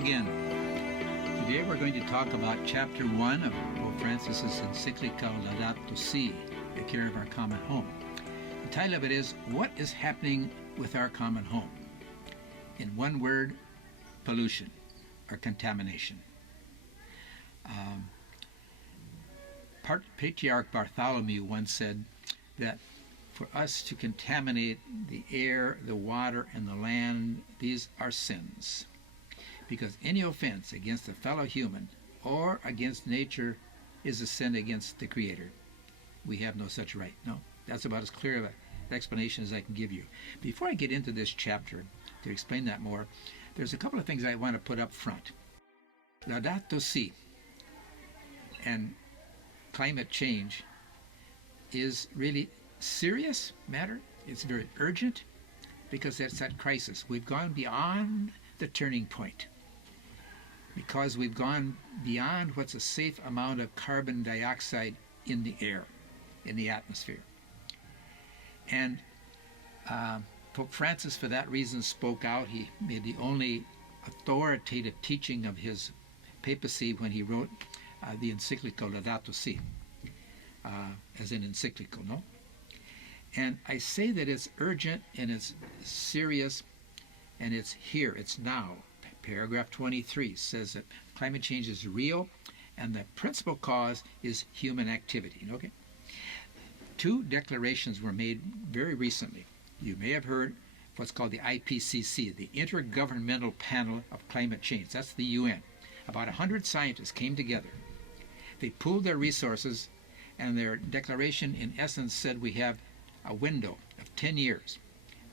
again. Today we're going to talk about Chapter 1 of Pope Francis's encyclical Laudato Si, the care of our common home. The title of it is, What is Happening with Our Common Home? In one word, pollution or contamination. Patriarch Bartholomew once said that for us to contaminate the air, the water, and the land, these are sins. Because any offense against a fellow human or against nature is a sin against the Creator. We have no such right. No, that's about as clear of an explanation as I can give you. Before I get into this chapter, to explain that more, there's a couple of things I want to put up front. Laudato Si and climate change is really serious matter. It's very urgent because it's that crisis. We've gone beyond the turning point because we've gone beyond what's a safe amount of carbon dioxide in the air, in the atmosphere. And Pope Francis, for that reason, spoke out. He made the only authoritative teaching of his papacy when he wrote the encyclical Laudato Si, as an encyclical, no? And I say that it's urgent and it's serious and it's here, it's now. Paragraph 23 says that climate change is real and the principal cause is human activity. Okay? Two declarations were made very recently. You may have heard what's called the IPCC, the Intergovernmental Panel of Climate Change. That's the UN. About 100 scientists came together. They pooled their resources, and their declaration in essence said we have a window of 10 years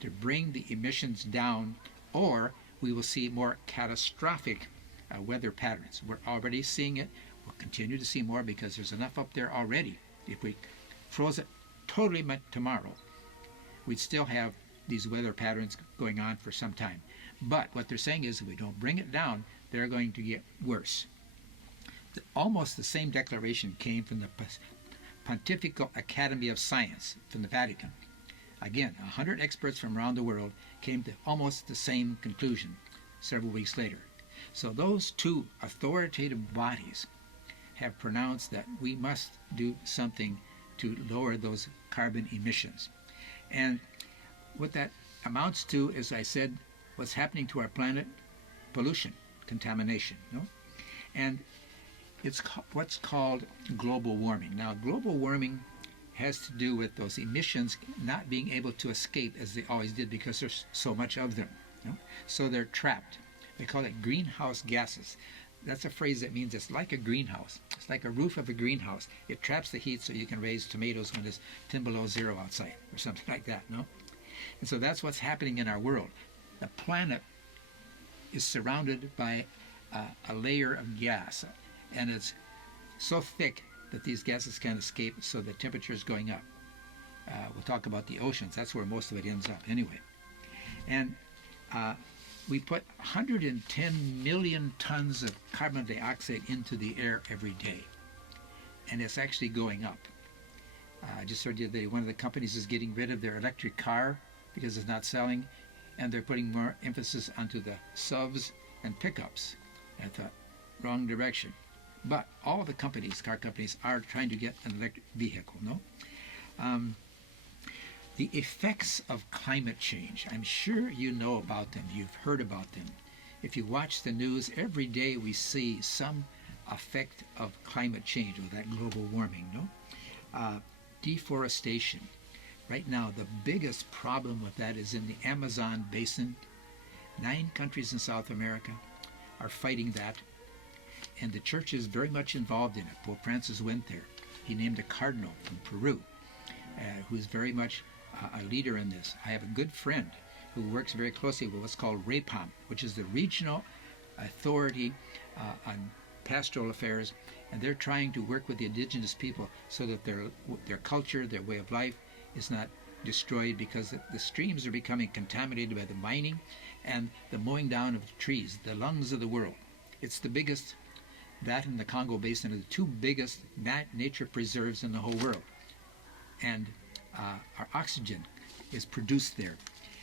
to bring the emissions down, or we will see more catastrophic weather patterns. We're already seeing it. We'll continue to see more because there's enough up there already. If we froze it totally tomorrow, we'd still have these weather patterns going on for some time. But what they're saying is if we don't bring it down, they're going to get worse. Almost the same declaration came from the Pontifical Academy of Science from the Vatican. Again, 100 experts from around the world came to almost the same conclusion several weeks later. So those two authoritative bodies have pronounced that we must do something to lower those carbon emissions. And what that amounts to, as I said, what's happening to our planet, pollution, contamination. No? And it's what's called global warming. Now, global warming has to do with those emissions not being able to escape as they always did because there's so much of them. You know? So they're trapped. They call it greenhouse gases. That's a phrase that means it's like a greenhouse. It's like a roof of a greenhouse. It traps the heat so you can raise tomatoes when it's 10 below zero outside or something like that, no? And so that's what's happening in our world. The planet is surrounded by a layer of gas, and it's so thick that these gases can't escape, so the temperature is going up. We'll talk about the oceans. That's where most of it ends up anyway. And we put 110 million tons of carbon dioxide into the air every day, and it's actually going up. I just heard the other day one of the companies is getting rid of their electric car because it's not selling, and they're putting more emphasis onto the SUVs and pickups. And I thought, wrong direction. But all the companies, car companies, are trying to get an electric vehicle, no? The effects of climate change, I'm sure you know about them, you've heard about them. If you watch the news, every day we see some effect of climate change or that global warming, no? Deforestation. Right now, the biggest problem with that is in the Amazon basin. 9 countries in South America are fighting that, and the church is very much involved in it. Pope Francis went there. He named a cardinal from Peru who's very much a leader in this. I have a good friend who works very closely with what's called RAPAM, which is the regional authority on pastoral affairs, and they're trying to work with the indigenous people so that their culture, their way of life is not destroyed, because the streams are becoming contaminated by the mining and the mowing down of the trees, the lungs of the world. It's the biggest, that and the Congo Basin are the 2 biggest nature preserves in the whole world. And our oxygen is produced there.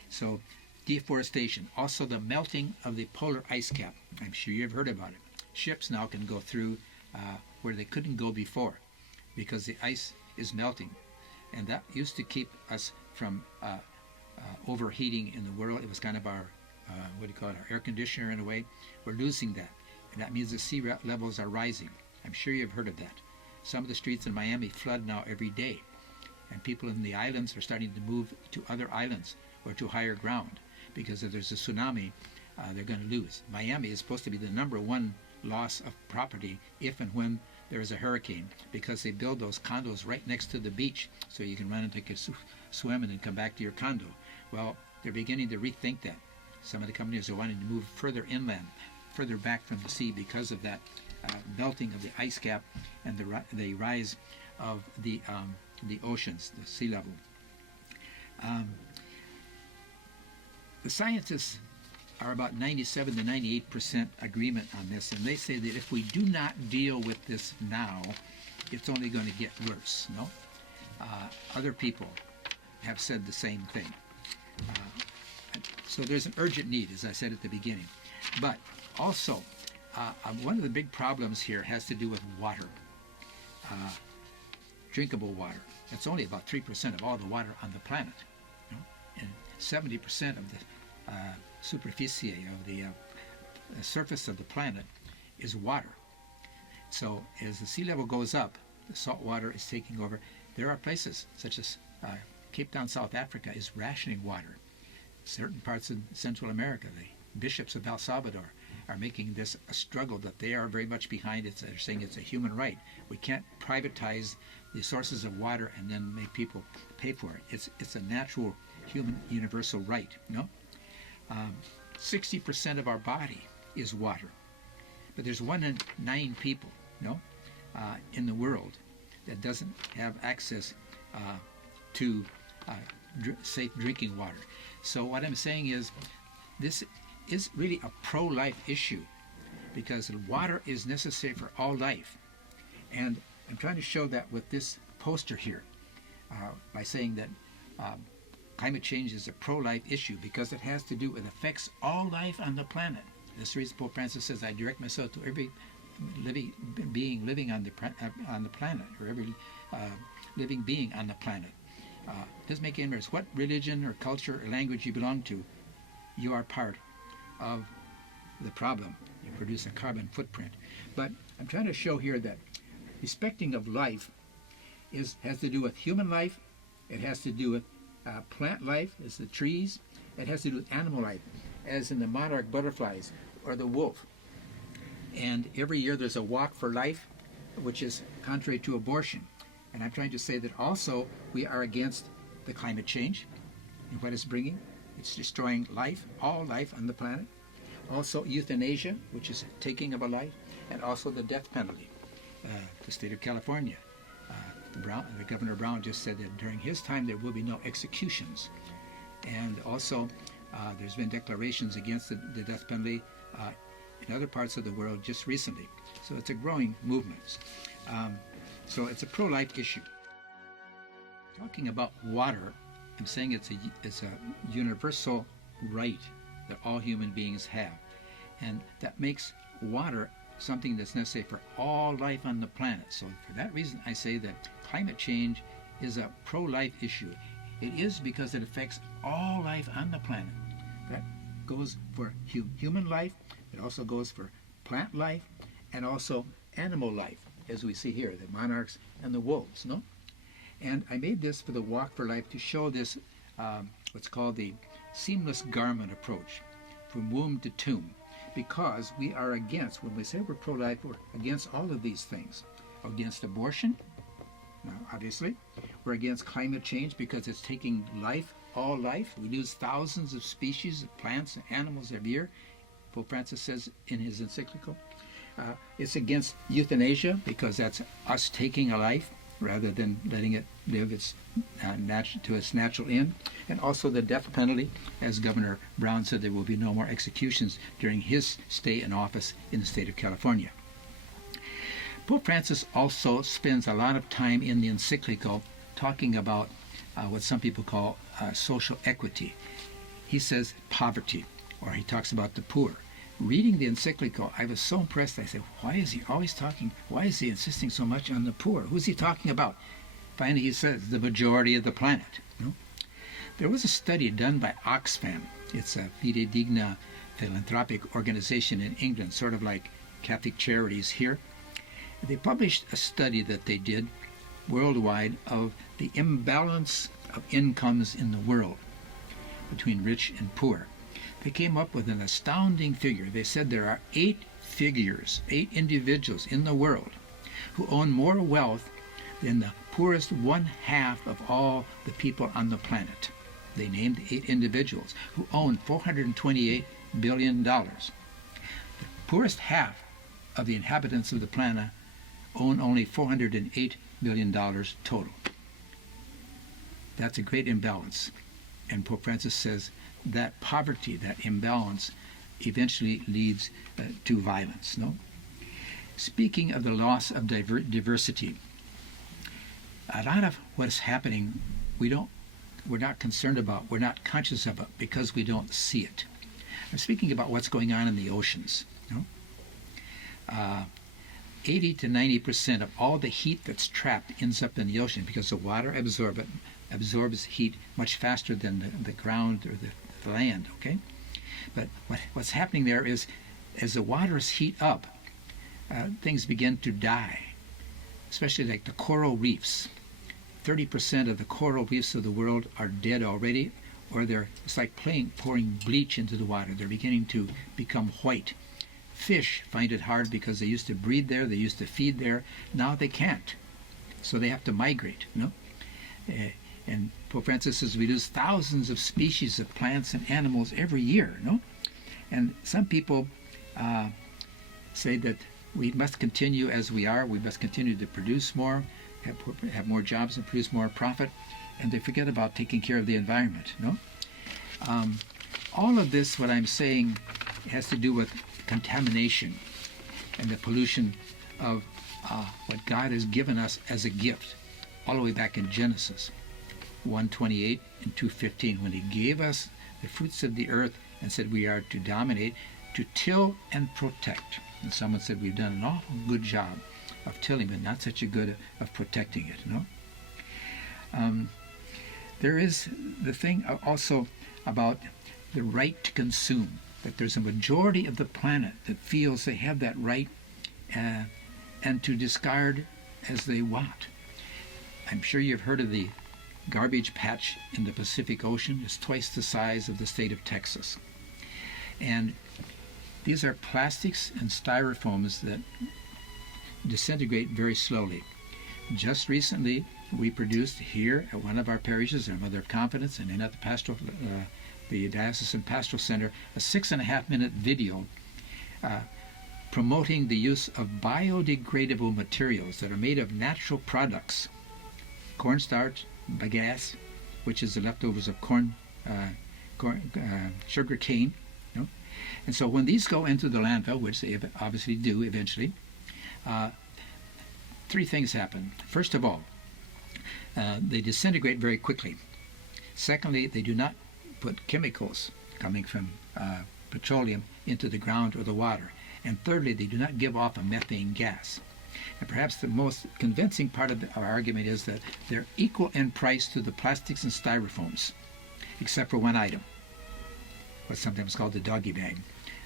So deforestation, also the melting of the polar ice cap. I'm sure you've heard about it. Ships now can go through where they couldn't go before because the ice is melting. And that used to keep us from overheating in the world. It was kind of our, what do you call it, our air conditioner in a way. We're losing that. And that means the sea levels are rising. I'm sure you've heard of that. Some of the streets in Miami flood now every day. And people in the islands are starting to move to other islands or to higher ground because if there's a tsunami, they're going to lose. Miami is supposed to be the #1 loss of property if and when there is a hurricane because they build those condos right next to the beach so you can run and take a swim and then come back to your condo. Well, they're beginning to rethink that. Some of the companies are wanting to move further inland, further back from the sea because of that melting of the ice cap and the rise of the oceans, the sea level. The scientists are about 97 to 98% agreement on this, and they say that if we do not deal with this now, it's only going to get worse. No, other people have said the same thing. So there's an urgent need, as I said at the beginning. But also, one of the big problems here has to do with water, drinkable water. It's only about 3% of all the water on the planet, you know? And 70% of the superficie of the surface of the planet is water. So as the sea level goes up, the salt water is taking over. There are places such as Cape Town, South Africa is rationing water. Certain parts of Central America, the bishops of El Salvador are making this a struggle that they are very much behind it. They're saying it's a human right. We can't privatize the sources of water and then make people pay for it. It's a natural human universal right, you know? 60% of our body is water, but there's 1 in 9 people, in the world that doesn't have access to safe drinking water. So what I'm saying is, this is really a pro-life issue because water is necessary for all life, and I'm trying to show that with this poster here by saying that climate change is a pro-life issue because it has to do, it affects all life on the planet. That's the reason Pope Francis says, I direct myself to every living being living on the planet, or every living being on the planet. Doesn't make any difference what religion or culture or language you belong to, you are part of the problem. You produce a carbon footprint. But I'm trying to show here that respecting of life has to do with human life, it has to do with plant life, as the trees. It has to do with animal life, as in the monarch butterflies or the wolf. And every year there's a walk for life, which is contrary to abortion. And I'm trying to say that also we are against the climate change and what it's bringing. It's destroying life, all life on the planet. Also euthanasia, which is taking of a life, and also the death penalty. The state of California, the Governor Brown just said that during his time there will be no executions. And also there's been declarations against the death penalty in other parts of the world just recently. So it's a growing movement. So it's a pro-life issue. Talking about water, I'm saying it's a universal right that all human beings have. And that makes water something that's necessary for all life on the planet. So for that reason, I say that climate change is a pro-life issue. It is because it affects all life on the planet. That goes for human life, it also goes for plant life, and also animal life, as we see here, the monarchs and the wolves, no? And I made this for the Walk for Life to show this, what's called the seamless garment approach, from womb to tomb, because we are against, when we say we're pro-life, we're against all of these things. Against abortion, now obviously. We're against climate change because it's taking life, all life. We lose thousands of species of plants and animals every year, Pope Francis says in his encyclical. It's against euthanasia because that's us taking a life rather than letting it live to its natural end. And also the death penalty, as Governor Brown said, there will be no more executions during his stay in office in the state of California. Pope Francis also spends a lot of time in the encyclical talking about what some people call social equity. he says poverty, or he talks about the poor. Reading the encyclical, I was so impressed. I said, why is he always talking, why is he insisting so much on the poor? Who's he talking about? Finally, he says, the majority of the planet. There was a study done by Oxfam. It's a fidedigna philanthropic organization in England, sort of like Catholic Charities here. They published a study that they did worldwide of the imbalance of incomes in the world between rich and poor. They came up with an astounding figure. They said there are 8 individuals in the world who own more wealth than the poorest 1/2 of all the people on the planet. They named 8 individuals who own $428 billion. The poorest half of the inhabitants of the planet own only $408 billion total. That's a great imbalance. And Pope Francis says that poverty, that imbalance, eventually leads to violence. Speaking of the loss of diversity, a lot of what's happening we're not concerned about, we're not conscious of it because we don't see it. I'm speaking about what's going on in the oceans. 80 to 90% of all the heat that's trapped ends up in the ocean because the water absorbs heat much faster than the ground or the land, okay? But what's happening there is, as the waters heat up, things begin to die, especially like the coral reefs. 30% of the coral reefs of the world are dead already, or it's like pouring bleach into the water. They're beginning to become white. Fish find it hard because they used to breed there, they used to feed there. Now they can't, so they have to migrate. And Pope Francis says we lose thousands of species of plants and animals every year. And some people say that we must continue as we are. We must continue to produce more, have more jobs and produce more profit, and they forget about taking care of the environment. All of this, what I'm saying, has to do with contamination and the pollution of what God has given us as a gift, all the way back in Genesis 1:28 and 2:15, when he gave us the fruits of the earth and said we are to dominate, to till and protect. And someone said we've done an awful good job of tilling, but not such a good of protecting it. There is the thing also about the right to consume, that there's a majority of the planet that feels they have that right and to discard as they want. I'm sure you've heard of the garbage patch in the Pacific Ocean. It's twice the size of the state of Texas. And these are plastics and styrofoams that disintegrate very slowly. Just recently, we produced here at one of our parishes, our Mother of Confidence, and in at the Diocesan Pastoral Center, a 6.5-minute video promoting the use of biodegradable materials that are made of natural products. Cornstarch, bagasse, which is the leftovers of sugar cane. And so when these go into the landfill, which they obviously do eventually, 3 things happen. First of all, they disintegrate very quickly. Secondly, they do not put chemicals coming from petroleum into the ground or the water. And thirdly, they do not give off a methane gas. And perhaps the most convincing part of our argument is that they're equal in price to the plastics and styrofoams, except for one item, what's sometimes called the doggy bag,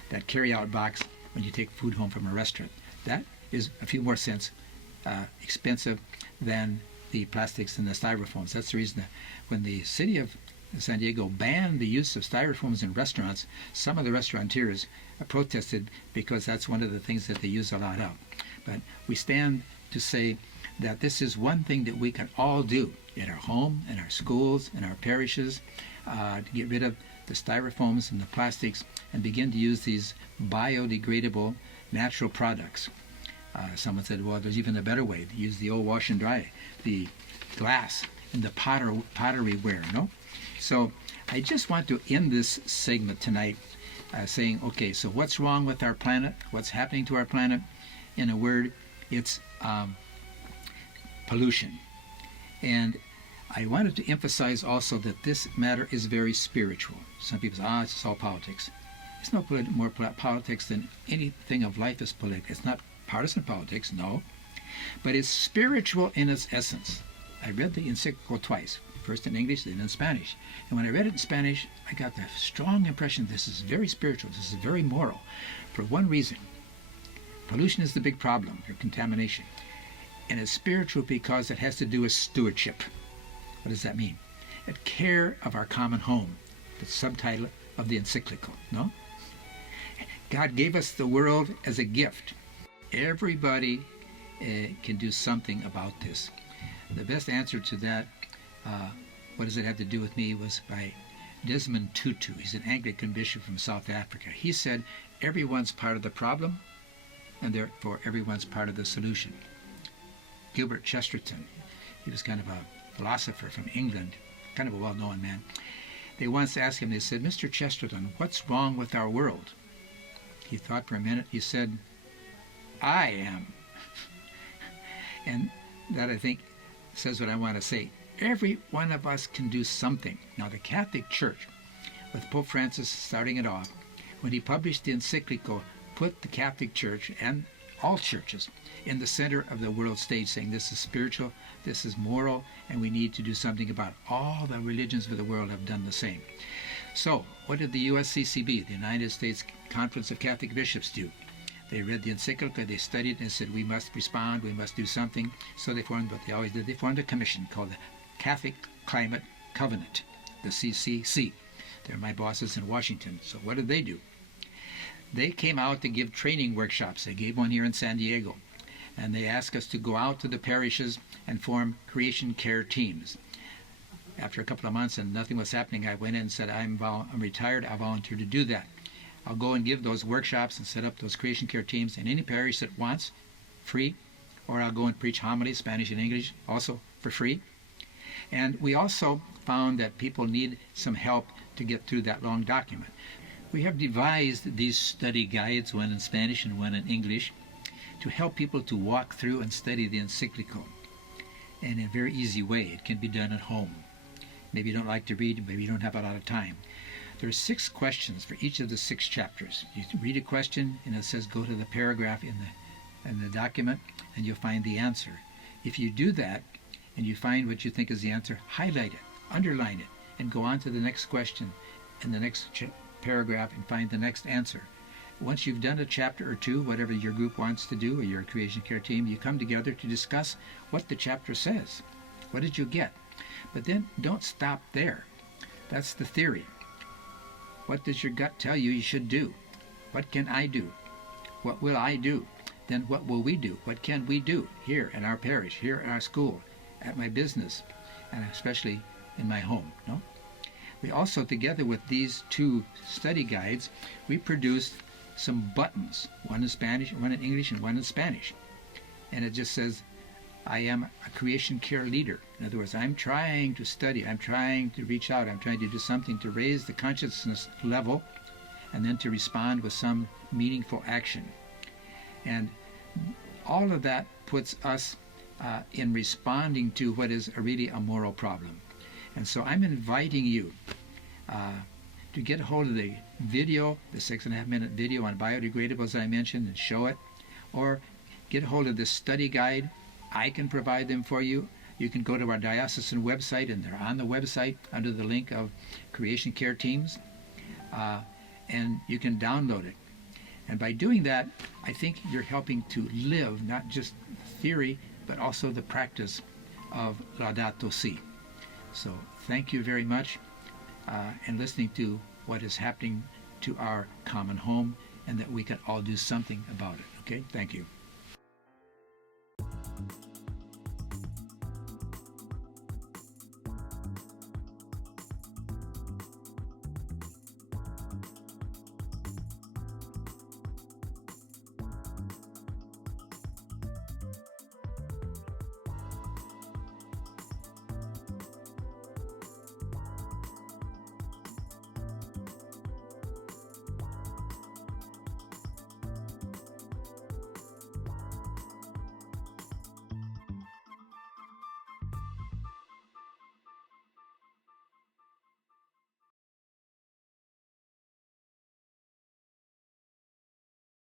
that carry-out box when you take food home from a restaurant. That is a few more cents expensive than the plastics and the styrofoams. That's the reason that when the city of San Diego banned the use of styrofoams in restaurants, some of the restaurateurs protested because that's one of the things that they use a lot of. But we stand to say that this is one thing that we can all do in our home, in our schools, in our parishes, to get rid of the styrofoams and the plastics and begin to use these biodegradable natural products. Someone said, well, there's even a better way to use the old wash and dry, the glass and the pottery ware, So I just want to end this segment tonight saying, okay, so what's wrong with our planet? What's happening to our planet? In a word, it's pollution. And I wanted to emphasize also that this matter is very spiritual. Some people say, it's all politics. It's no more politics than anything of life is political. It's not partisan politics, no, but it's spiritual in its essence. I read the encyclical twice, first in English, then in Spanish. And when I read it in Spanish, I got the strong impression this is very spiritual, this is very moral, for one reason. Pollution is the big problem, or contamination. And it's spiritual because it has to do with stewardship. What does that mean? At care of our common home, the subtitle of the encyclical, no? God gave us the world as a gift. Everybody can do something about this. The best answer to that, what does it have to do with me, was by Desmond Tutu. He's an Anglican bishop from South Africa. He said, everyone's part of the problem, and therefore everyone's part of the solution. Gilbert Chesterton, he was kind of a philosopher from England, kind of a well-known man. They once asked him, they said, Mr. Chesterton, what's wrong with our world? He thought for a minute. He said, I am. And that, I think, says what I want to say. Every one of us can do something. Now, the Catholic Church, with Pope Francis starting it off, when he published the encyclical, put the Catholic Church and all churches in the center of the world stage, saying this is spiritual, this is moral, and we need to do something about it. All the religions of the world have done the same. So, what did the USCCB, the United States Conference of Catholic Bishops, do? They read the encyclical, they studied it, and said, we must respond, we must do something. So they formed what they always did. They formed a commission called the Catholic Climate Covenant, the CCC. They're my bosses in Washington. So what did they do? They came out to give training workshops. They gave one here in San Diego. And they asked us to go out to the parishes and form creation care teams. After a couple of months and nothing was happening, I went in and said, I'm retired, I volunteer to do that. I'll go and give those workshops and set up those creation care teams in any parish that wants, free, or I'll go and preach homilies, Spanish and English, also for free. And we also found that people need some help to get through that long document. We have devised these study guides, one in Spanish and one in English, to help people to walk through and study the encyclical in a very easy way. It can be done at home. Maybe you don't like to read, maybe you don't have a lot of time. There are 6 questions for each of the 6 chapters. You read a question and it says go to the paragraph in the document and you'll find the answer. If you do that and you find what you think is the answer, highlight it, underline it, and go on to the next question in the next paragraph and find the next answer. Once you've done a chapter or 2, whatever your group wants to do, or your creation care team, you come together to discuss what the chapter says. What did you get? But then don't stop there. That's the theory. What does your gut tell you should do? What can I do? What will I do? Then what will we do? What can we do here in our parish, here in our school, at my business, and especially in my home? No? We also, together with these 2 study guides, we produced some buttons, one in Spanish, one in English, and one in Spanish. And it just says, I am a creation care leader. In other words, I'm trying to study, I'm trying to reach out, I'm trying to do something to raise the consciousness level and then to respond with some meaningful action. And all of that puts us in responding to what is really a moral problem. And so I'm inviting you to get a hold of the video, the 6.5-minute video on biodegradables I mentioned, and show it, or get a hold of this study guide. I can provide them for you. You can go to our diocesan website, and they're on the website under the link of Creation Care Teams, and you can download it. And by doing that, I think you're helping to live not just theory, but also the practice of Laudato Si. So thank you very much, and listening to what is happening to our common home, and that we can all do something about it. Okay? Thank you.